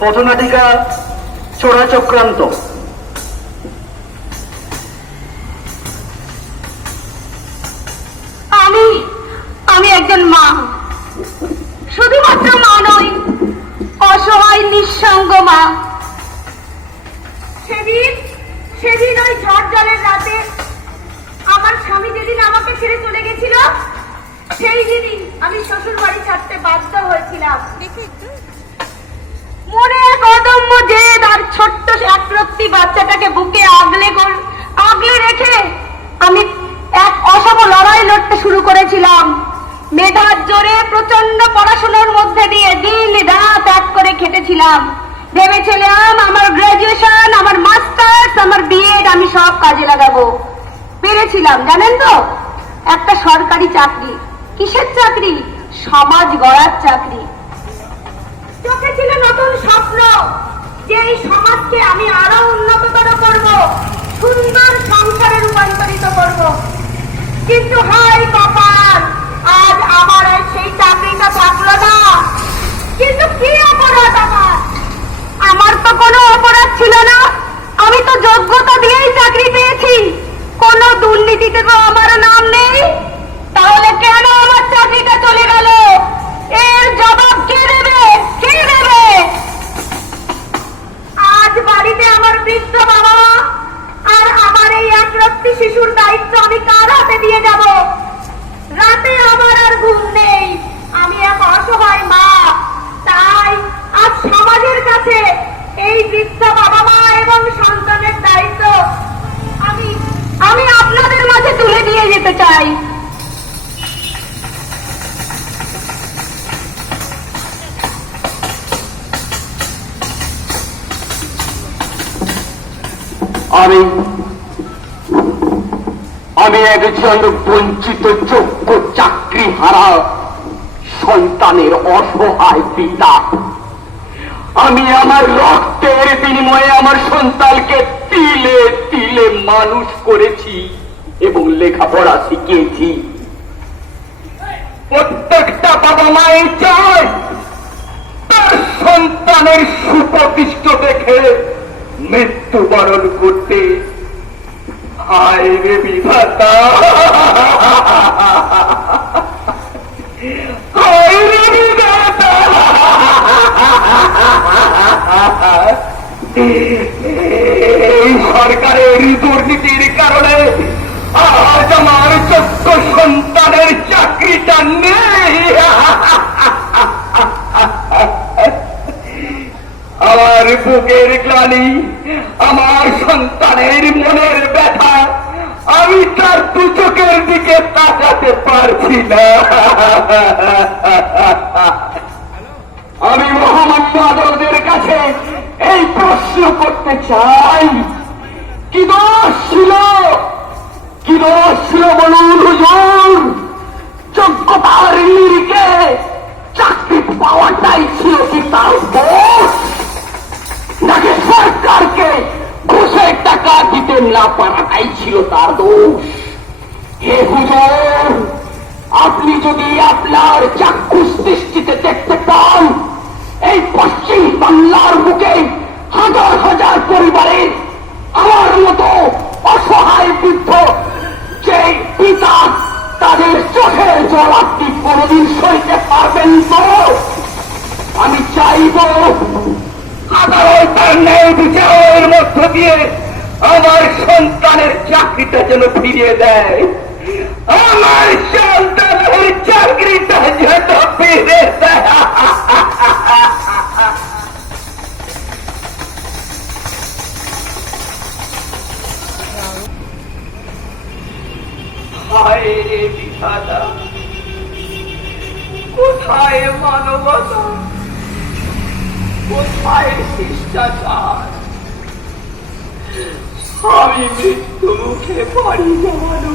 পথনাটিকা চোরা চক্রান্ত। আমি আমি একজন মা। শুধুমাত্র মা নই অসহায় নিঃসঙ্গ মা। সেদিন সেদিন ওই ঝড় জলের রাতে আমার স্বামী যেদিন আমাকে ছেড়ে চলে গেছিল সেই দিনই আমি শ্বশুর বাড়ি ছাড়তে বাধ্য হয়েছিলাম। মনে এক অদম্য জেদ আর ছোট্ট একরত্তি বাচ্চাটাকে বুকে আগলে গল- আগলে রেখে আমি এক অসম লড়াই লড়তে শুরু করেছিলাম। মেধার জোরে প্রচণ্ড পড়াশোনার মধ্যে দিয়ে দিন রাত এক করে খেটেছিলাম। ভেবেছিলাম আমার গ্রাজুয়েশন আমার মাস্টার্স আমার বিএড আমি সব কাজে লাগাবো। পেরেছিলাম, জানেন তো? একটা সরকারি চাকরি। কিসের চাকরি? সমাজ গড়ার চাকরি। চোখে ছিল নতুন স্বপ্ন। যে এই সমাজকে আমি আরও উন্নততর করব, সুন্দর সংসারে রূপান্তরিত করব। কিন্তু হাই কপাল, আজ আমার আর সেই চাকরিটা থাকল না কিন্তু কি অপরাধ আমার আমার তো কোনো অপরাধ ছিল না আমি তো যোগ্যতা দিয়েই চাকরি পেয়েছি কোনো দুর্নীতিতে তো আমার নাম নেই তাহলে কেন আমার চাকরিটা চলে গেল এর জবাব কে দেবে কে দেবে আজ বাড়িতে আমার বৃদ্ধ বাবা আর আমার এই একরত্তি শিশুর দায়িত্ব আমি কার হাতে দিয়ে যাব রাতে আমার আর ঘুম নেই আমি এক অসহায় মা তাই আজ সমাজের কাছে এই বৃদ্ধ বাবা মা এবং সন্তানের দায়িত্ব আমি আমি আপনাদের মাঝে যেতে চাই। আমি আমি একজন বঞ্চিত যোগ্য চাকরি হারা সন্তানের অসহায় পিতা। আমি আমার রক্তের বিনিময়ে আমার সন্তানকে তিলে তিলে মানুষ করেছি। এবং লেখাপড়া শিখিয়েছি। প্রত্যেকটা বাবা মায়ের চায় তার সন্তানের সুপ্রতিষ্ঠ দেখে মৃত্যুবরণ করতে। হায় রে বিধাতা! বুকের গ্লানি, আমার সন্তানের মনের ব্যথা, আমি তার দু চোখের দিকে তাকাতে পারছি না। আমি আদালতের কাছে এই প্রশ্ন করতে চাই। কি দোষ ছিল? কি দোষ ছিল বলুন হুজুর? যোগ্যতার নিরিখে চাকরি পাওয়াটাই ছিল কি তার দোষ? টাকা পাড়াটাই ছিল তার দোষ। হে হুজুর, আপনি যদি আপনার চাক্ষুষ দৃষ্টিতে দেখতে পান, এই পশ্চিম বাংলার বুকে হাজার হাজার পরিবারের চাকরিটা যেন ফিরিয়ে দেয়। আমার সন্তানের চাকরিটা যেন ফিরে কোথায় মানবতা? কোথায় শিষ্টাচার? আমি মৃত্যু মুখে পারি জানো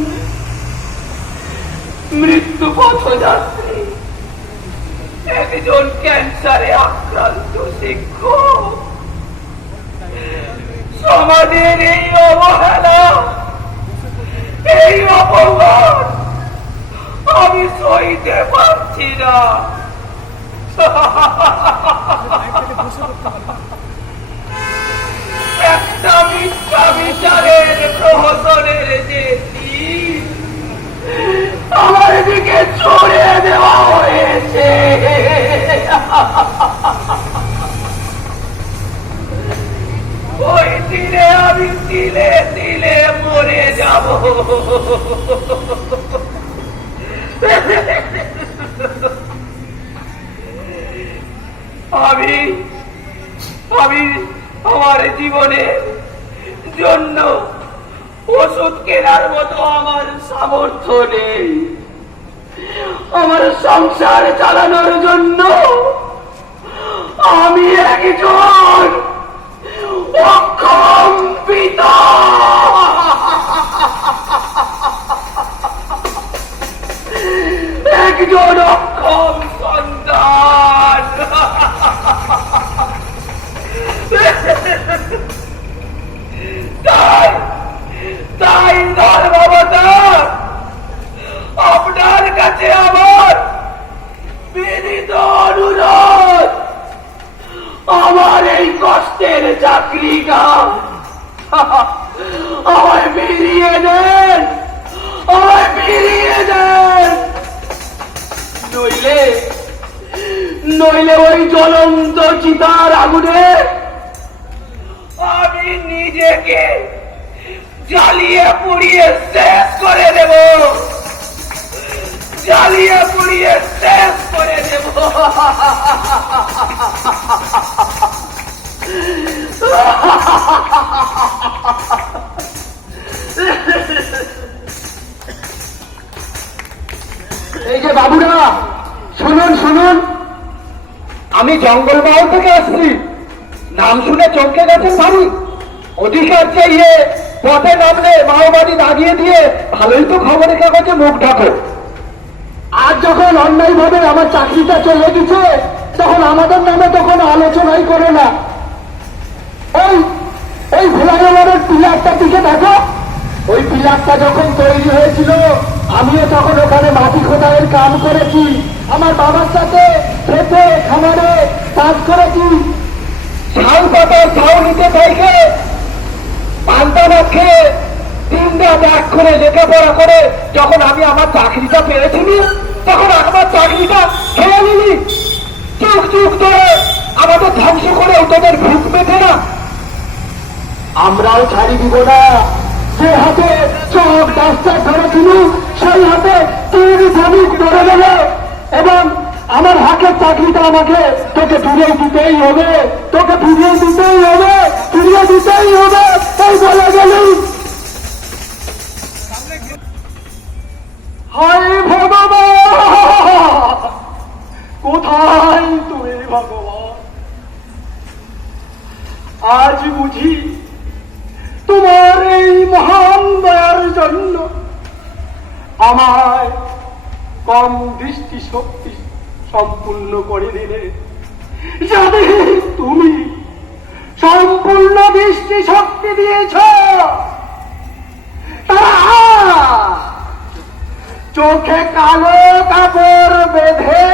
মৃত্যু পথযাত্রী। একজন ক্যান্সারে আক্রান্ত শিক্ষক। সমাজের এই অবহেলা, এই অপমান আমি সইতে পারছি না। ওই দিলে আমি দিলে দিলে মরে যাব। আমি আমি আমার জীবনের জন্য ওষুধ কেনার মতো আমার সামর্থ্য নেই। আমার সংসার চালানোর জন্য আমি একজন একজন অক্ষম সন্তান তাই তাই ধর্মবতার আপনার কাছে আমার বিনীত অনুরোধ আমার এই কষ্টের চাকরিটা আমায় ফিরিয়ে দেন। আমায় ফিরিয়ে দেন। নইলে নইলে ওই জ্বলন্ত চিতার আগুনে আমি নিজেকে জ্বালিয়ে পুড়িয়ে শেষ করে দেব। জ্বালিয়ে পুড়িয়ে শেষ করে দেব। বাবুরা, শুনুন শুনুন। আমি জঙ্গলমহল থেকে আসছি। নাম শুনে চমকে গেছেন ভাবি অধিকার চাইয়ে পথে নামলে মাওবাদী দাগিয়ে দিয়ে ভালোই তো খবরের কাগজে মুখ ঢাকো। আর যখন অন্যায় ভাবে আমার চাকরিটা চলে গেছে, তখন আমাদের নামে তখন আলোচনাই করে না। ওই ওই ফ্লাইওভারের পিলারটার দিকে পিলারটা যখন তৈরি হয়েছিল, আমিও তখন ওখানে মাটি খোদাইয়ের কাম করেছি। আমার বাবার সাথে খেতে, খামারে কাজ করেছি। ঝাল পাতার ছাউনিতে থেকে পান্তা ভাত খেয়ে তিন রাত এক করে লেখাপড়া করে যখন আমি আমার চাকরিটা পেয়েছিলি, তখন আমার চাকরিটা খেয়ে নিলি। চুক চুক ধরে আমাদের ধ্বংস করে তোদের ভুক মেটে না। আমরাও ছাড়ি দিব না। যে হাতে চোখ ডাস্টার ধরেছিল সেই হাতে তিন শ্রমিক ধরে দেব এবং আমার হাতের চাকরিটা আমাকে তোকে ফিরিয়ে দিতেই হবে। তোকে ফিরিয়ে দিতেই হবে, ফিরিয়ে দিতেই হবে। এই বলে গেলি হায় ভগবান! কোথায় তুমি ভগবান? আজ বুঝি মহান দয়ার জন্য। আমায় কম দৃষ্টি শক্তি সম্পূর্ণ করে দিলে যাদের তুমি সম্পূর্ণ দৃষ্টি শক্তি দিয়েছ চোখে কালো কাপড় বেঁধে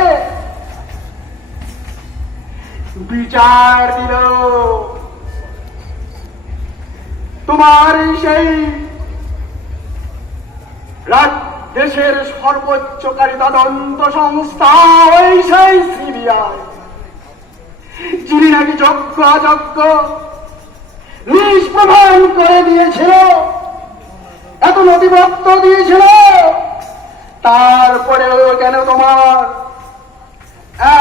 বিচার দিল। তোমার সেই দেশের সর্বোচ্চকারী তদন্ত সংস্থা, ওই সেই সিবিআই। যিনি নাকি যোগ্য, অযোগ্য নিষ্প্রমাণ করে দিয়েছিল, এত নথিপত্র দিয়েছিল, তারপরেও কেন তোমার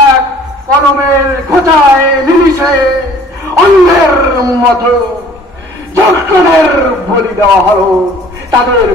এক কলমের খোঁচায় নিমিশে অন্যের মতো বলি দেওয়া হলো তাদের